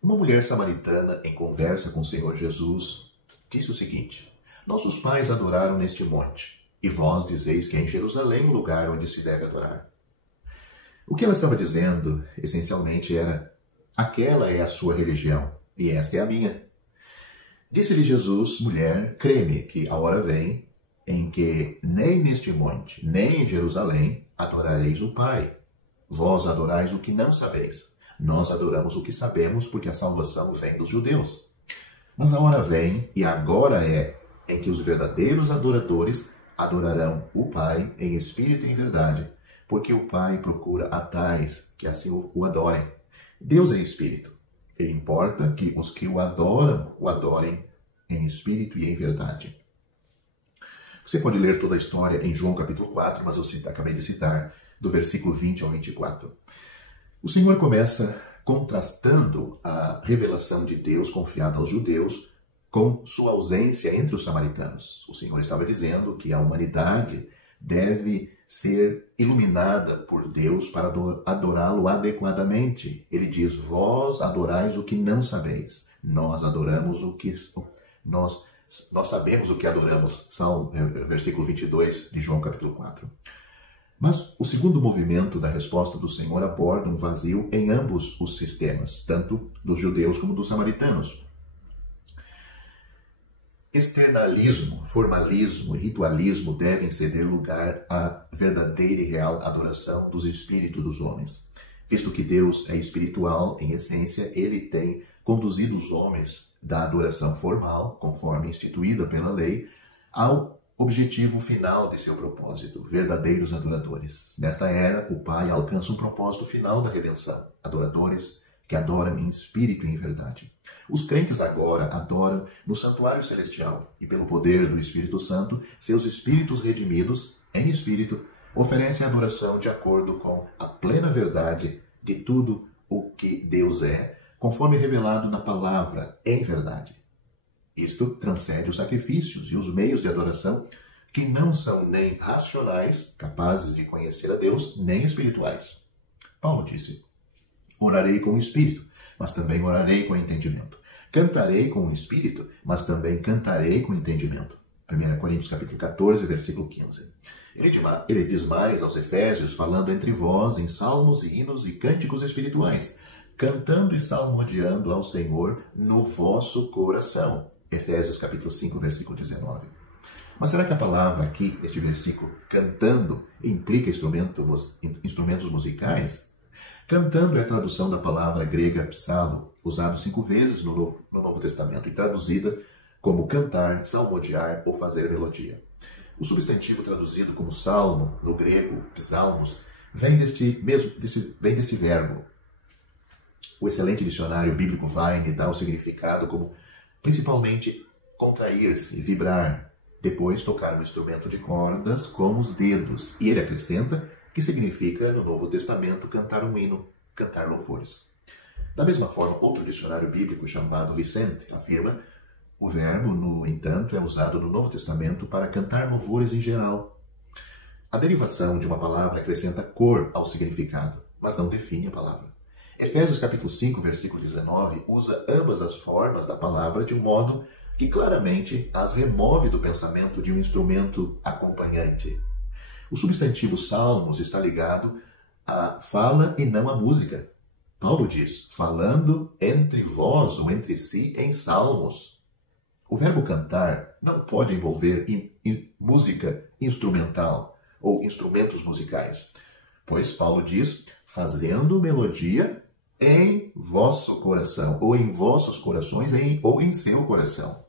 Uma mulher samaritana, em conversa com o Senhor Jesus, disse o seguinte: nossos pais adoraram neste monte, e vós dizeis que é em Jerusalém o lugar onde se deve adorar. O que ela estava dizendo, essencialmente, era: aquela é a sua religião, e esta é a minha. Disse-lhe Jesus: mulher, crê-me que a hora vem em que nem neste monte, nem em Jerusalém adorareis o Pai. Vós adorais o que não sabeis. Nós adoramos o que sabemos, porque a salvação vem dos judeus. Mas a hora vem, e agora é, em que os verdadeiros adoradores adorarão o Pai em espírito e em verdade, porque o Pai procura a tais que assim o adorem. Deus é espírito, e importa que os que o adorem em espírito e em verdade. Você pode ler toda a história em João capítulo 4, mas eu acabei de citar do versículo 20 ao 24. O Senhor começa contrastando a revelação de Deus confiada aos judeus com sua ausência entre os samaritanos. O Senhor estava dizendo que a humanidade deve ser iluminada por Deus para adorá-lo adequadamente. Ele diz: vós adorais o que não sabeis. Nós adoramos o que nós sabemos o que adoramos. Versículo 22 de João capítulo 4. Mas o segundo movimento da resposta do Senhor aborda um vazio em ambos os sistemas, tanto dos judeus como dos samaritanos. Externalismo, formalismo e ritualismo devem ceder lugar à verdadeira e real adoração dos espíritos dos homens. Visto que Deus é espiritual, em essência, ele tem conduzido os homens da adoração formal, conforme instituída pela lei, ao objetivo final de seu propósito, verdadeiros adoradores. Nesta era, o Pai alcança um propósito final da redenção, adoradores que adoram em espírito e em verdade. Os crentes agora adoram no santuário celestial e, pelo poder do Espírito Santo, seus espíritos redimidos, em espírito, oferecem adoração de acordo com a plena verdade de tudo o que Deus é, conforme revelado na palavra, em verdade. Isto transcende os sacrifícios e os meios de adoração que não são nem racionais, capazes de conhecer a Deus, nem espirituais. Paulo disse: orarei com o espírito, mas também orarei com entendimento. Cantarei com o espírito, mas também cantarei com entendimento. 1 Coríntios capítulo 14, versículo 15. Ele diz mais aos Efésios, falando entre vós em salmos, hinos e cânticos espirituais, cantando e salmodiando ao Senhor no vosso coração. Efésios capítulo 5, versículo 19. Mas será que a palavra aqui, neste versículo, cantando, implica instrumentos musicais? Cantando é a tradução da palavra grega psalo, usada 5 vezes no Novo Testamento e traduzida como cantar, salmodiar ou fazer melodia. O substantivo traduzido como salmo, no grego, psalmos, vem desse verbo. O excelente dicionário bíblico Vine dá o significado como principalmente contrair-se, vibrar, depois tocar um instrumento de cordas com os dedos. E ele acrescenta que significa, no Novo Testamento, cantar um hino, cantar louvores. Da mesma forma, outro dicionário bíblico chamado Vicente afirma: o verbo, no entanto, é usado no Novo Testamento para cantar louvores em geral. A derivação de uma palavra acrescenta cor ao significado, mas não define a palavra. Efésios capítulo 5, versículo 19, usa ambas as formas da palavra de um modo que claramente as remove do pensamento de um instrumento acompanhante. O substantivo salmos está ligado à fala e não à música. Paulo diz: falando entre vós ou entre si em salmos. O verbo cantar não pode envolver música instrumental ou instrumentos musicais, pois Paulo diz: fazendo melodia em vosso coração, ou em vossos corações, ou em seu coração.